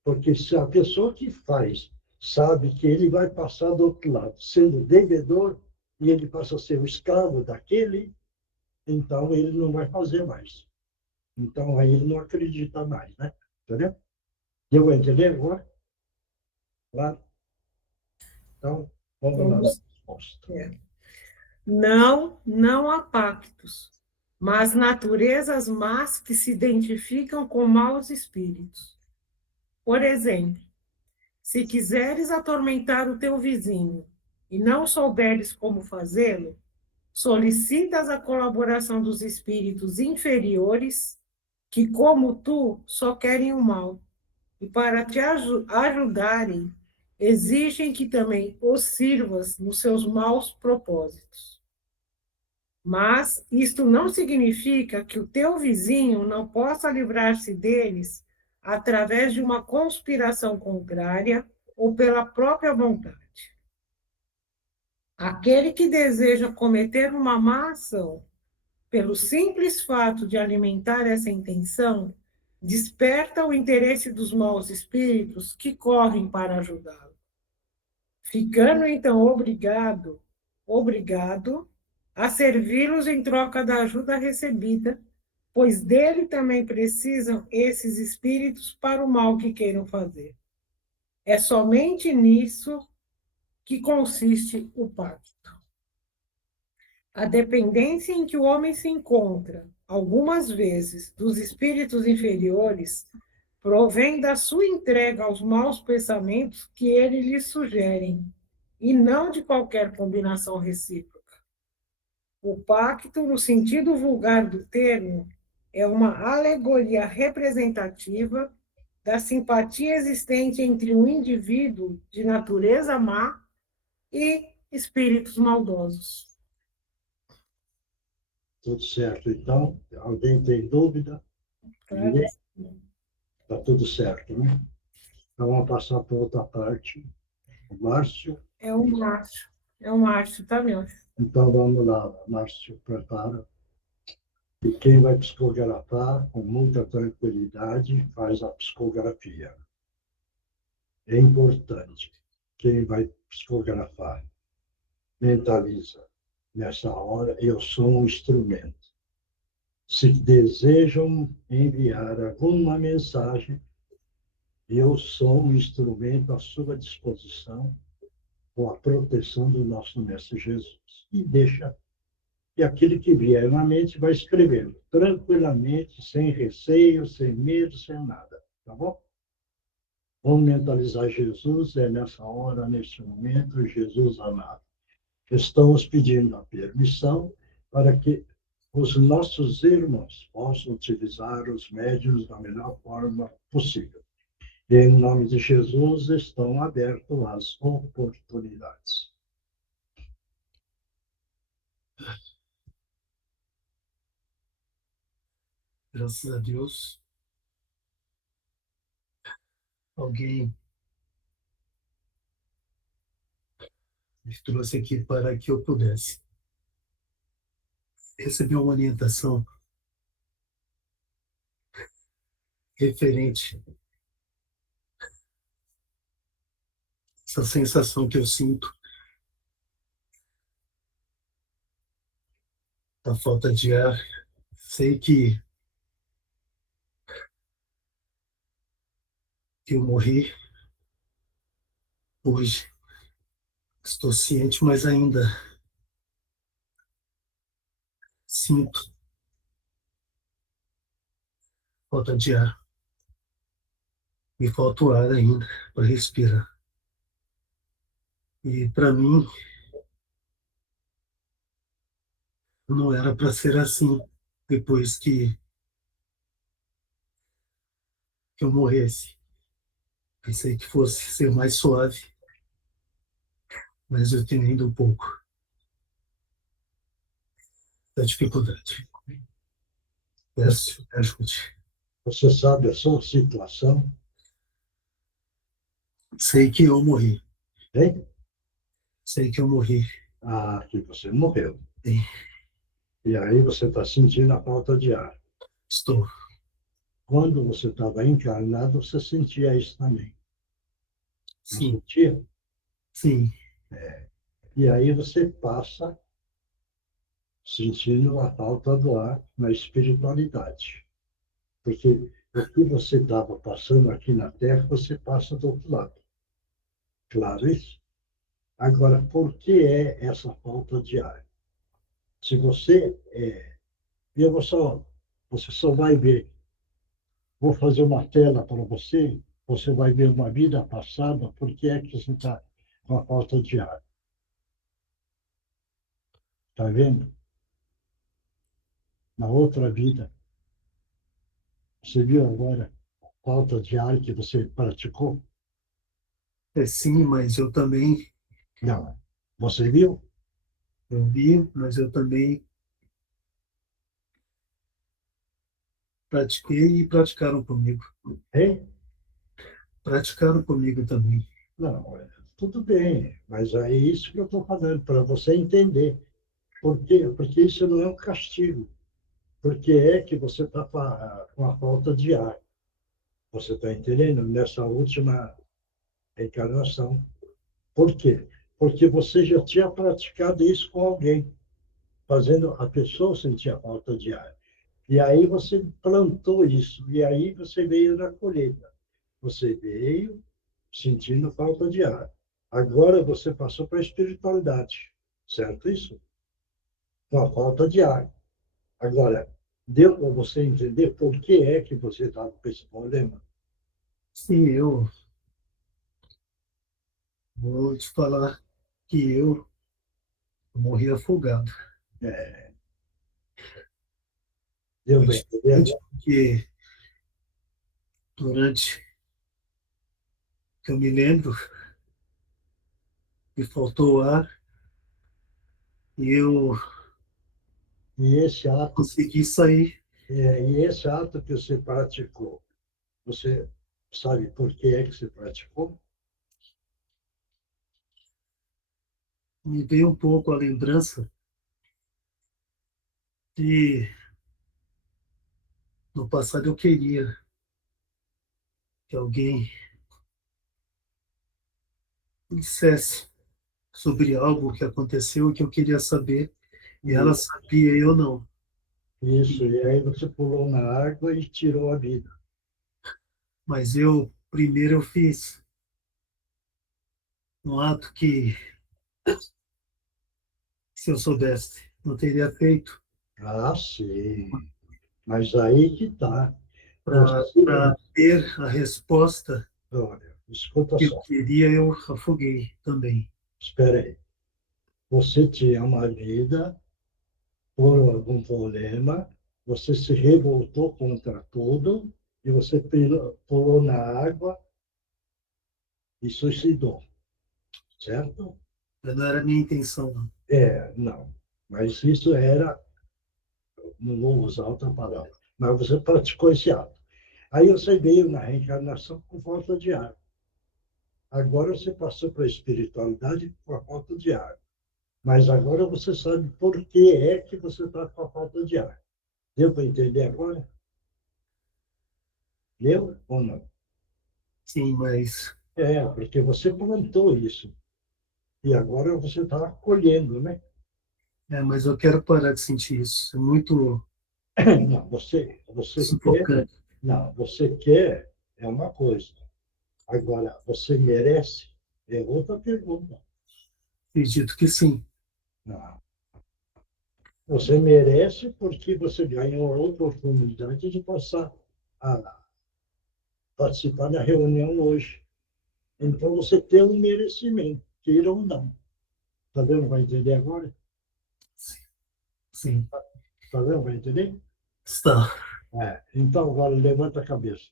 Porque se a pessoa que faz sabe que ele vai passar do outro lado, sendo devedor, e ele passa a ser o escravo daquele, então ele não vai fazer mais. Então aí ele não acredita mais, né? Entendeu? Deu a entender agora? Claro? Então, vamos lá na resposta. Não há pactos, mas naturezas más que se identificam com maus espíritos. Por exemplo, se quiseres atormentar o teu vizinho e não souberes como fazê-lo, solicitas a colaboração dos espíritos inferiores que, como tu, só querem o mal. E para te ajudarem, exigem que também os sirvas nos seus maus propósitos. Mas isto não significa que o teu vizinho não possa livrar-se deles através de uma conspiração contrária ou pela própria vontade. Aquele que deseja cometer uma má ação, pelo simples fato de alimentar essa intenção, desperta o interesse dos maus espíritos que correm para ajudá-lo. Ficando, então, obrigado a servi-los em troca da ajuda recebida, pois dele também precisam esses espíritos para o mal que queiram fazer. É somente nisso que consiste o pacto. A dependência em que o homem se encontra, algumas vezes, dos espíritos inferiores, provém da sua entrega aos maus pensamentos que eles lhe sugerem, e não de qualquer combinação recíproca. O pacto, no sentido vulgar do termo, é uma alegoria representativa da simpatia existente entre um indivíduo de natureza má e espíritos maldosos. Tudo certo. Então, alguém tem dúvida? Está tudo certo, né? Então, vamos passar para outra parte. O Márcio. É o Márcio, tá, meu? Então, vamos lá. Márcio, prepara. E quem vai psicografar, com muita tranquilidade, faz a psicografia. É importante. Quem vai psicografar, mentaliza. Nessa hora, eu sou um instrumento. Se desejam enviar alguma mensagem, eu sou um instrumento à sua disposição, com a proteção do nosso Mestre Jesus. E deixa. E aquele que vier na mente vai escrevendo, tranquilamente, sem receio, sem medo, sem nada. Tá bom? Vamos mentalizar Jesus, nessa hora, nesse momento, Jesus amado. Estamos pedindo a permissão para que os nossos irmãos possam utilizar os médiuns da melhor forma possível. E, em nome de Jesus, estão abertas as oportunidades. Graças a Deus, alguém me trouxe aqui para que eu pudesse receber uma orientação referente a essa sensação que eu sinto da falta de ar. Sei que eu morri hoje. Estou ciente, mas ainda sinto falta de ar. Me falta o ar ainda para respirar. E para mim, não era para ser assim depois que eu morresse. Pensei que fosse ser mais suave, mas eu tenho ainda um pouco da dificuldade. Peço ajude. Você sabe a sua situação? Sei que eu morri. Hein? Sei que eu morri. Ah, que você morreu. Sim. E aí você está sentindo a falta de ar. Estou. Quando você estava encarnado, você sentia isso também. Não Sim. sentia? Sim. E aí você passa sentindo a falta do ar na espiritualidade. Porque o que você estava passando aqui na Terra, você passa do outro lado. Claro isso? Agora, por que é essa falta de ar? Se você você só vai ver, vou fazer uma tela para você, você vai ver uma vida passada, por que é que você está com a falta de ar? Está vendo? Na outra vida, você viu agora a falta de ar que você praticou? Sim, mas eu também. Não. Você viu? Eu vi, mas eu também pratiquei e praticaram comigo. Hein? Praticaram comigo também. Não, tudo bem, mas é isso que eu estou falando, para você entender. Por quê? Porque isso não é um castigo. Porque é que você está com a falta de ar. Você está entendendo? Nessa última encarnação. Por quê? Porque você já tinha praticado isso com alguém, fazendo a pessoa sentir a falta de ar. E aí você plantou isso, e aí você veio na colheita. Você veio sentindo falta de ar. Agora você passou para a espiritualidade, certo isso? Com a falta de ar. Agora, deu para você entender por que é que você estava com esse problema? Sim, eu vou te falar que eu morri afogado. Deu para entender? Porque durante que eu me lembro, me faltou ar e eu E esse ato, consegui sair. e esse ato que você praticou, você sabe por que é que você praticou? Me veio um pouco a lembrança de no passado eu queria que alguém me dissesse sobre algo que aconteceu que eu queria saber e ela sabia e eu não. Isso, e aí você pulou na água e tirou a vida. Mas eu primeiro eu fiz um ato que se eu soubesse não teria feito. Ah, sim. Mas aí que está. Para ter a resposta Olha, escuta que só. eu queria, eu afoguei também. Espera aí. Você tinha uma vida por algum problema, você se revoltou contra tudo e você pulou na água e suicidou, certo? Não era a minha intenção, não. Não. Mas isso era, não vou usar outra palavra, mas você praticou esse ato. Aí você veio na reencarnação com falta de ar. Agora você passou para a espiritualidade com a falta de ar. Mas agora você sabe por que é que você está com a falta de ar. Deu para entender agora? Deu ou não? Sim, mas... Porque você plantou isso. E agora você está colhendo, né? Mas eu quero parar de sentir isso. É muito... Não, você sufocante. quer... Não, você quer é uma coisa. Agora, você merece é outra pergunta. Acredito que sim. Não. Você merece porque você ganhou a oportunidade de passar a participar da reunião hoje. Então, você tem um merecimento, queira ou não. Está vendo? Vai entender agora? Sim. Está vendo? Vai entender? Está. Então, agora levanta a cabeça.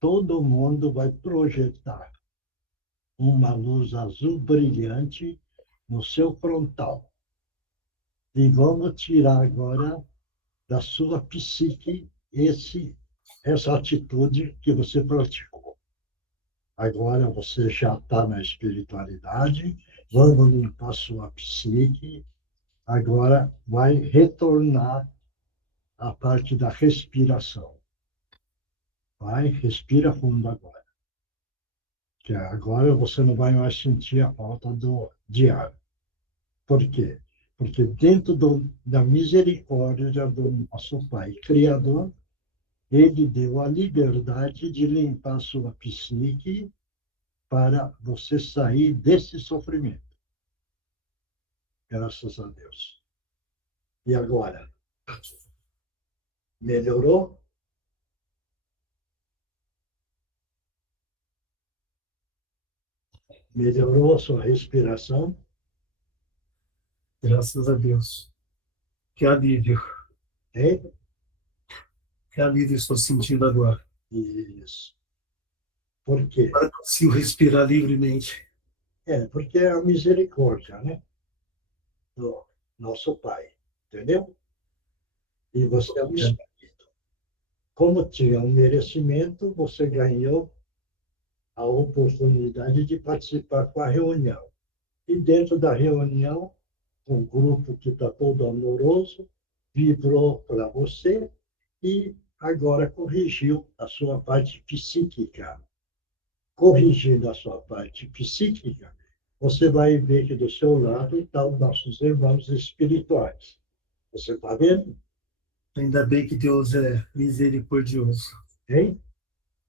Todo mundo vai projetar uma luz azul brilhante no seu frontal. E vamos tirar agora da sua psique essa atitude que você praticou. Agora você já está na espiritualidade, vamos limpar sua psique, agora vai retornar a parte da respiração. Vai, respira fundo agora. Que agora você não vai mais sentir a falta de ar. Por quê? Porque dentro da misericórdia do nosso Pai Criador, Ele deu a liberdade de limpar a sua psique para você sair desse sofrimento. Graças a Deus. E agora? Melhorou? Melhorou a sua respiração? Graças a Deus. Que alívio. Que alívio estou sentindo agora. Isso. Por quê? Agora consigo respirar livremente. Porque é a misericórdia, né? Do nosso Pai. Entendeu? E você é um espírito. Como tinha um merecimento, você ganhou a oportunidade de participar com a reunião. E dentro da reunião, um grupo que está todo amoroso vibrou para você e agora corrigiu a sua parte psíquica. Corrigindo a sua parte psíquica, você vai ver que do seu lado estão nossos irmãos espirituais. Você está vendo? Ainda bem que Deus é misericordioso. Hein?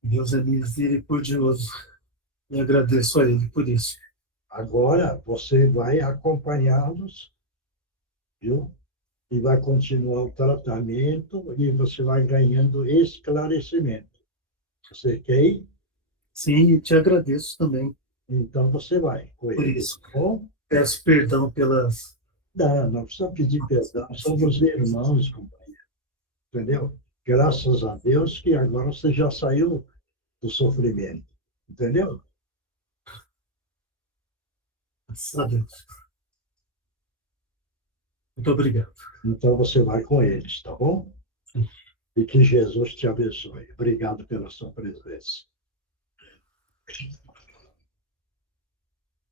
Deus é misericordioso. E agradeço a Ele por isso. Agora você vai acompanhá-los, viu? E vai continuar o tratamento e você vai ganhando esclarecimento. Você quer ir? Sim, te agradeço também. Então você vai com por eles. isso. Bom? Peço perdão pelas... Não precisa pedir perdão. Somos irmãos, companheiro. Entendeu? Graças a Deus que agora você já saiu do sofrimento. Entendeu? Graças a Deus. Muito obrigado. Então você vai com eles, tá bom? Sim. E que Jesus te abençoe. Obrigado pela sua presença.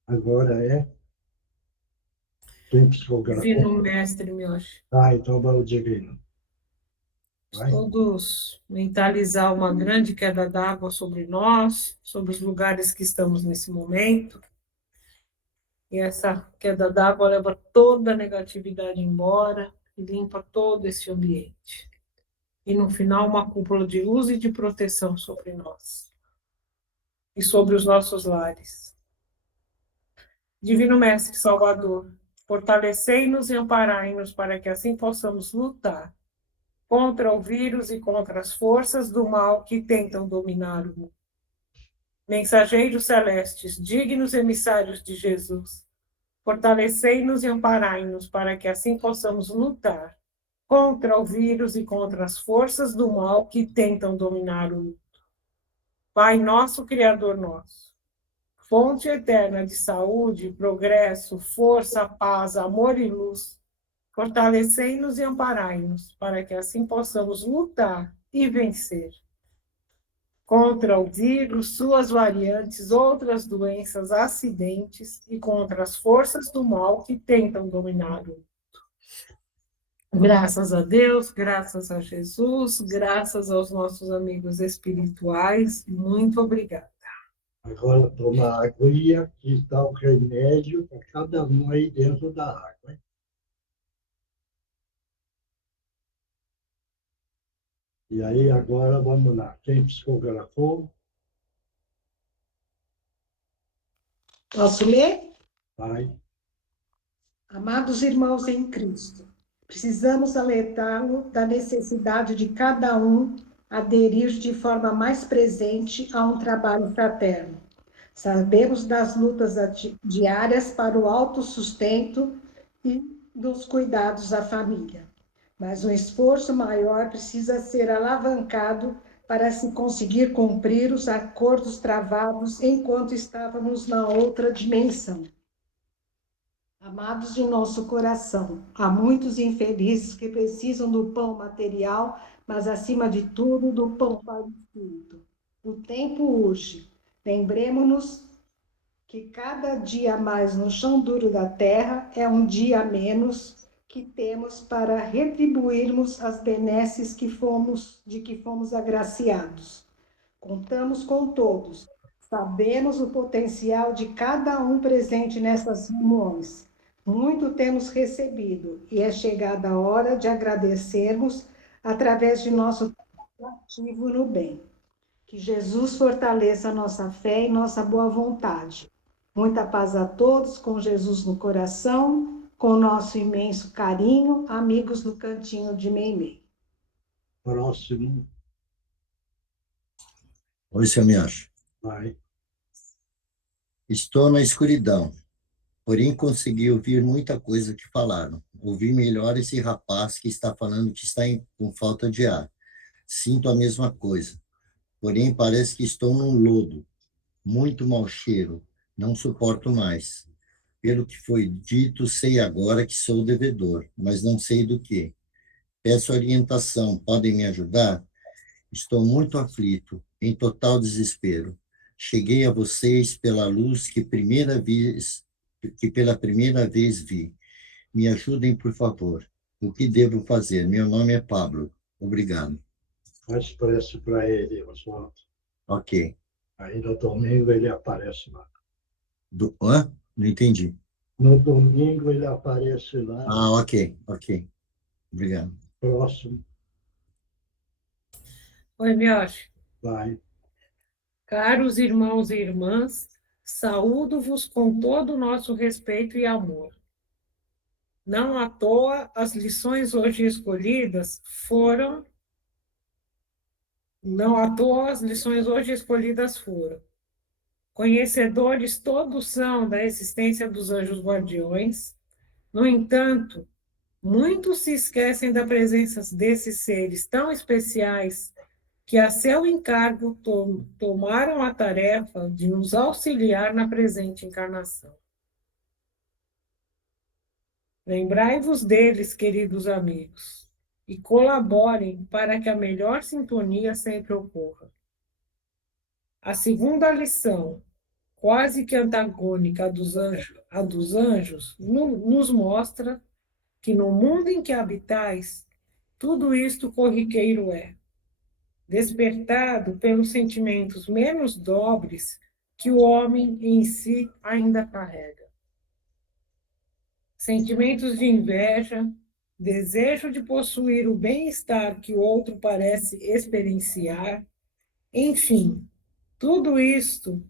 Agora é quem psicografou? Divino Mestre Mioshi. Então vai o divino. Vai. Todos mentalizar uma grande queda d'água sobre nós, sobre os lugares que estamos nesse momento. E essa queda d'água leva toda a negatividade embora e limpa todo esse ambiente. E no final, uma cúpula de luz e de proteção sobre nós. E sobre os nossos lares. Divino Mestre Salvador, fortalecei-nos e amparai-nos para que assim possamos lutar contra o vírus e contra as forças do mal que tentam dominar o mundo. Mensageiros celestes, dignos emissários de Jesus, Fortalecei-nos e amparai-nos, para que assim possamos lutar contra o vírus e contra as forças do mal que tentam dominar o mundo. Pai nosso, Criador nosso, fonte eterna de saúde, progresso, força, paz, amor e luz, fortalecei-nos e amparai-nos, para que assim possamos lutar e vencer contra o vírus, suas variantes, outras doenças, acidentes e contra as forças do mal que tentam dominar o mundo. Graças a Deus, graças a Jesus, graças aos nossos amigos espirituais, muito obrigada. Agora toma a aguinha que está o remédio para cada um aí dentro da água. Hein? E aí agora vamos lá. Quem psicografou? Posso ler? Vai. Amados irmãos em Cristo, precisamos alertá-lo da necessidade de cada um aderir de forma mais presente a um trabalho fraterno. Sabemos das lutas diárias para o autossustento e dos cuidados à família, mas um esforço maior precisa ser alavancado para se conseguir cumprir os acordos travados enquanto estávamos na outra dimensão. Amados de nosso coração, há muitos infelizes que precisam do pão material, mas acima de tudo do pão para o espírito. O tempo urge. Lembremos-nos que cada dia mais no chão duro da terra é um dia a menos que temos para retribuirmos as benesses de que fomos agraciados. Contamos com todos. Sabemos o potencial de cada um presente nessas reuniões. Muito temos recebido e é chegada a hora de agradecermos através de nosso ativo no bem. Que Jesus fortaleça a nossa fé e nossa boa vontade. Muita paz a todos, com Jesus no coração, com nosso imenso carinho, amigos do Cantinho de Meimei. Próximo. Oi, seu Miacho. Vai. Estou na escuridão, porém consegui ouvir muita coisa que falaram. Ouvi melhor esse rapaz que está falando que está com falta de ar. Sinto a mesma coisa, porém parece que estou num lodo. Muito mau cheiro, não suporto mais. Pelo que foi dito, sei agora que sou devedor, mas não sei do que. Peço orientação, podem me ajudar? Estou muito aflito, em total desespero. Cheguei a vocês pela luz que pela primeira vez vi. Me ajudem, por favor. O que devo fazer? Meu nome é Pablo. Obrigado. Faz preço para ele, Oswaldo. Ok. Aí no domingo ele aparece lá. Hã? Não entendi. No domingo ele aparece lá. Ah, ok. Obrigado. Próximo. Oi, Mioche. Vai. Caros irmãos e irmãs, saúdo-vos com todo o nosso respeito e amor. Não à toa, as lições hoje escolhidas foram conhecedores todos são da existência dos anjos guardiões. No entanto, muitos se esquecem da presença desses seres tão especiais que, a seu encargo, tomaram a tarefa de nos auxiliar na presente encarnação. Lembrai-vos deles, queridos amigos, e colaborem para que a melhor sintonia sempre ocorra. A segunda lição, quase que antagônica à dos anjos, nos mostra que no mundo em que habitais, tudo isto corriqueiro é, despertado pelos sentimentos menos nobres que o homem em si ainda carrega. Sentimentos de inveja, desejo de possuir o bem-estar que o outro parece experienciar, enfim, tudo isto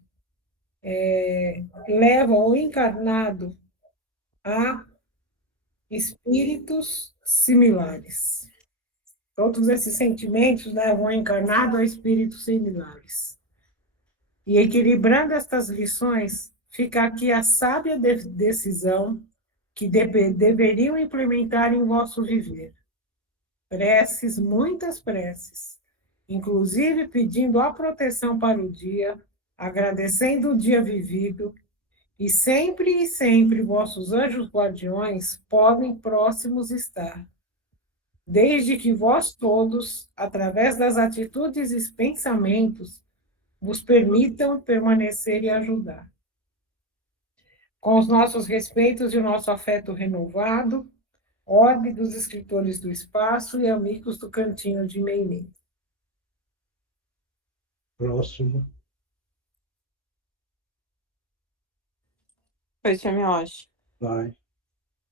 leva o encarnado a espíritos similares. Todos esses sentimentos levam o encarnado a espíritos similares. E equilibrando estas lições, fica aqui a sábia decisão que deveriam implementar em vosso viver. Preces, muitas preces, inclusive pedindo a proteção para o dia, agradecendo o dia vivido, e sempre vossos anjos guardiões podem próximos estar, desde que vós todos, através das atitudes e pensamentos, vos permitam permanecer e ajudar. Com os nossos respeitos e o nosso afeto renovado, Orbe dos Escritores do Espaço e amigos do Cantinho de Meimei. Próximo. Oi, Sr. Miyoshi. Vai.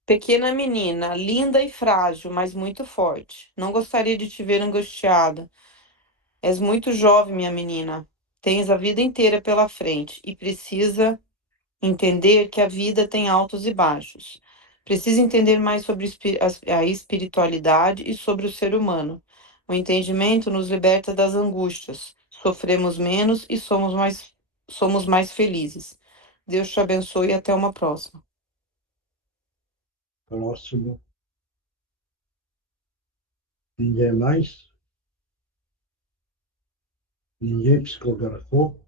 Pequena menina, linda e frágil, mas muito forte. Não gostaria de te ver angustiada. És muito jovem, minha menina. Tens a vida inteira pela frente e precisa entender que a vida tem altos e baixos. Precisa entender mais sobre a espiritualidade e sobre o ser humano. O entendimento nos liberta das angústias. Sofremos menos e somos mais felizes. Deus te abençoe e até uma próxima. Próximo. Ninguém mais? Ninguém psicografou?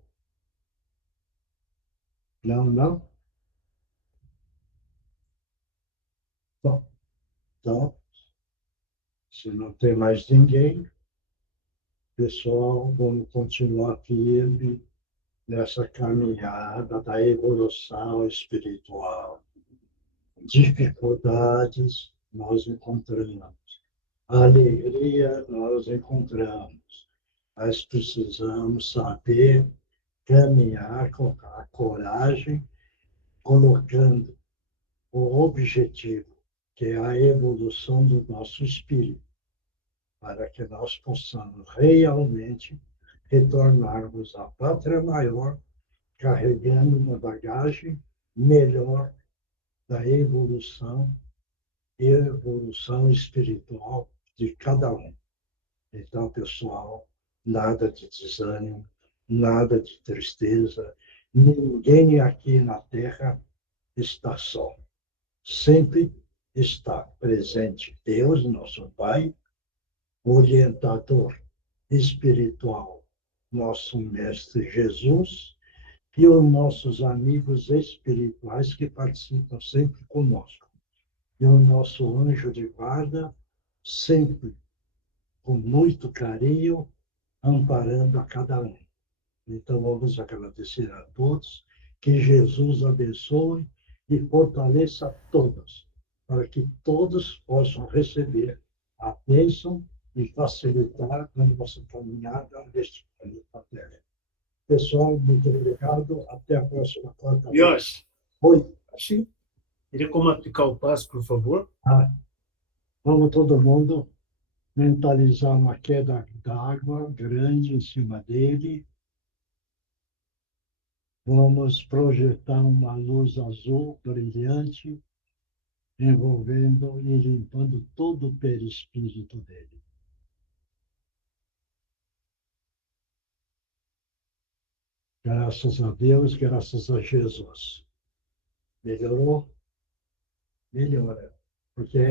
Não? Bom, então, se não tem mais ninguém, pessoal, vamos continuar firme nessa caminhada da evolução espiritual. Dificuldades nós encontramos, alegria nós encontramos, mas precisamos saber caminhar com a coragem, colocando o objetivo, que é a evolução do nosso espírito, para que nós possamos realmente retornarmos à pátria maior, carregando uma bagagem melhor da evolução espiritual de cada um. Então, pessoal, nada de desânimo, nada de tristeza. Ninguém aqui na Terra está só. Sempre está presente Deus, nosso Pai, orientador espiritual, nosso Mestre Jesus, e os nossos amigos espirituais que participam sempre conosco. E o nosso anjo de guarda, sempre com muito carinho, amparando a cada um. Então, vamos agradecer a todos, que Jesus abençoe e fortaleça a todos, para que todos possam receber a bênção e facilitar a nossa caminhada neste planeta Terra. Pessoal, muito obrigado. Até a próxima quarta-feira. Miyoshi. Oi. Teria como aplicar o passo, por favor? Vamos todo mundo mentalizar uma queda d'água grande em cima dele. Vamos projetar uma luz azul brilhante, envolvendo e limpando todo o perispírito dele. Graças a Deus, graças a Jesus. Melhorou? Melhora. Porque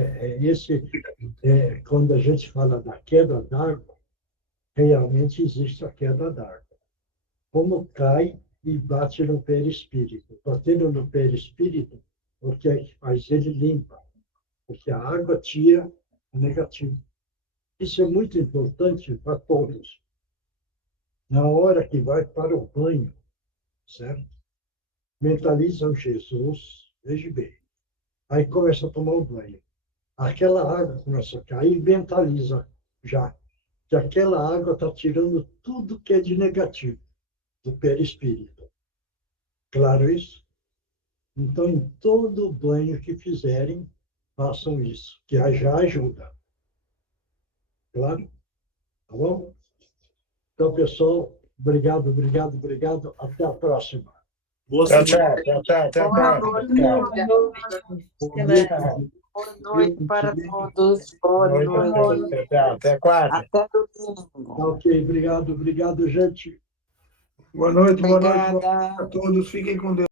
quando a gente fala da queda d'água, realmente existe a queda d'água. Como cai e bate no perispírito. Batendo no perispírito, o que é que faz? Ele limpa. Porque a água tira o negativo. Isso é muito importante para todos. Na hora que vai para o banho, certo? Mentaliza o Jesus, veja bem. Aí começa a tomar o banho. Aquela água começa a cair, mentaliza já. Que aquela água está tirando tudo que é de negativo do perispírito. Claro isso? Então, em todo banho que fizerem, façam isso, que já ajuda. Claro? Tá bom? Então, pessoal, obrigado. Até a próxima. Tchau. Até a próxima. Boa noite para todos. Boa noite. Até quarta. Até domingo. Ok, obrigado, gente. Boa noite Obrigada. a todos. Fiquem com Deus.